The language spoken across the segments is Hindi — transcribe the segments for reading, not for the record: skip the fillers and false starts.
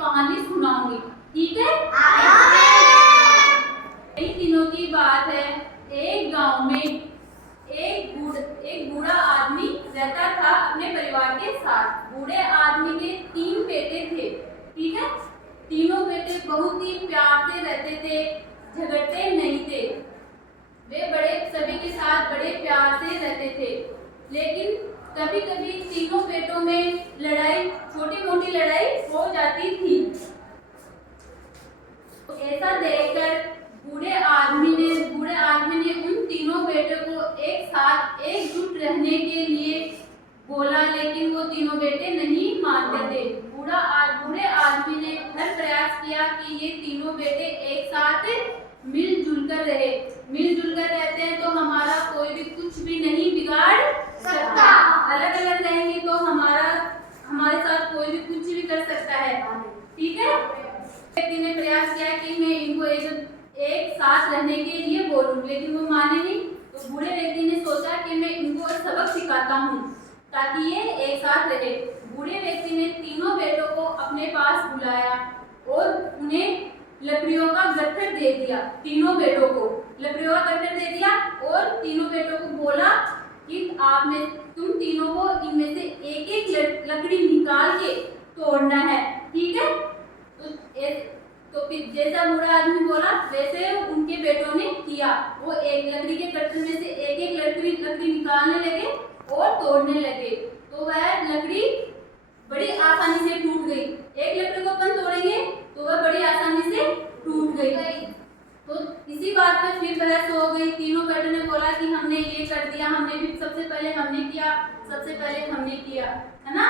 कहानी सुनाऊंगी, ठीक है? कई दिनों की बात है, एक गांव में एक बूढ़ा आदमी रहता था अपने परिवार के साथ। बूढ़े आदमी के 3 बेटे थे, ठीक है? तीनों बेटे बहुत ही प्यार से रहते थे, झगड़ते नहीं थे। वे सभी के साथ बड़े प्यार से रहते थे। लेकिन कभी कभी तीनों बेटों में छोटी मोटी लड़ाई हो जाती थी। तो ऐसा देखकर बूढ़े आदमी ने उन तीनों बेटों को एक साथ एकजुट रहने के लिए बोला, लेकिन वो तीनों बेटे नहीं मानते थे। बूढ़े आदमी ने हर प्रयास किया कि ये तीनों बेटे एक साथ मिलजुल कर रहते हैं तो हमारा कोई भी कुछ भी नहीं बिगाड़ सकता। अलग अलग रहेंगे तो हमारे साथ कोई भी कुछ भी कर सकता है, ठीक है? व्यक्ति ने प्रयास किया कि मैं इनको एक साथ रहने के लिए बोलूं, लेकिन वो माने नहीं। तो बूढ़े व्यक्ति ने सोचा कि मैं इनको सबक सिखाता हूँ ताकि ये एक साथ रहे। बूढ़े व्यक्ति ने तीनों बेटों को अपने पास बुलाया और उन्हें लकड़ियों का गट्ठर दे दिया। तीनों बेटों को लकड़ियों का गट्ठर दे दिया और तीनों बेटों को बोला कि तुम तीनों को इनमें से एक एक लकड़ी निकाल के तोड़ना है, ठीक है? तो फिर जैसा बूढ़ा आदमी बोला वैसे उनके बेटों ने किया। वो एक लकड़ी के गट्ठर में से एक एक लकड़ी निकालने लगे और तोड़ने लगे। तो वह लकड़ी बड़ी आसानी से टूट गई। एक लकड़ी को अपन तोड़ेंगे तो वह बड़ी आसानी से टूट गई। तो इसी बात पे फिर बहस हो गई। तीनों बेटों ने बोला कि हमने ये कर दिया, सबसे पहले हमने किया, है ना?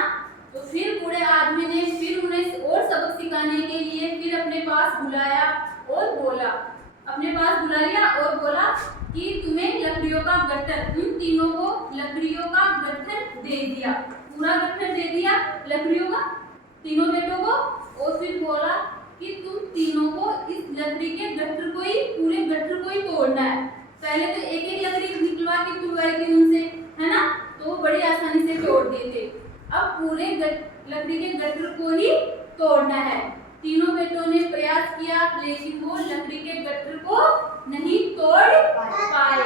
तो फिर बूढ़े आदमी ने फिर उन्हें और सबक सिखाने के लिए फिर अपने पास बुला लिया और बोला कि तुम्हें लकड़ियों का गट्ठर, उन तीनों को लकड़ियों का गट्ठर दे दिया, पूरा गट्ठर दे दिया लकड़ियों का तीनों बेटों को। और फिर बोला कि तुम तीनों को इस लकड़ी के पूरे गट्ठर को ही तोड़ना है। पहले तो एक एक लकड़ी निकलवा के तुड़वाई थी उनसे, है ना? तो वो बड़ी आसानी से तोड़ देते। अब पूरे लकड़ी के गट्ठर को ही तोड़ना है। तीनों बेटों ने प्रयास किया लेकिन वो लकड़ी के गट्ठर को नहीं तोड़ पाए।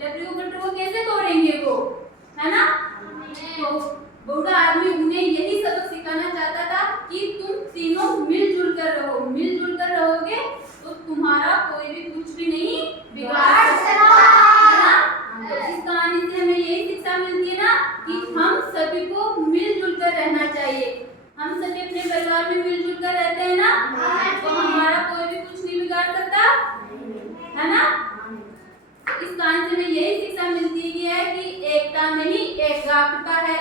लकड़ी के गट्ठर को कैसे तोड़ेंगे वो, है ना? तो बूढ़ा आदमी उन्हें यही सबक सिखाना चाहता था कि तुम तीनों मिलजुल कर रहोगे तो तुम्हारा कोई भी कुछ भी नहीं बिगाड़ सकता, है ना? तो इस कहानी से हमें यही शिक्षा मिलती है ना कि हम सभी को मिलजुल कर रहना चाहिए। हम सभी अपने परिवार में मिलजुल कर रहते हैं ना, तो हमारा कोई भी कुछ नहीं बिगाड़ सकता, है ना? इस कहानी से हमें यही शिक्षा मिलती है कि एकता में ही एकाग्रता है।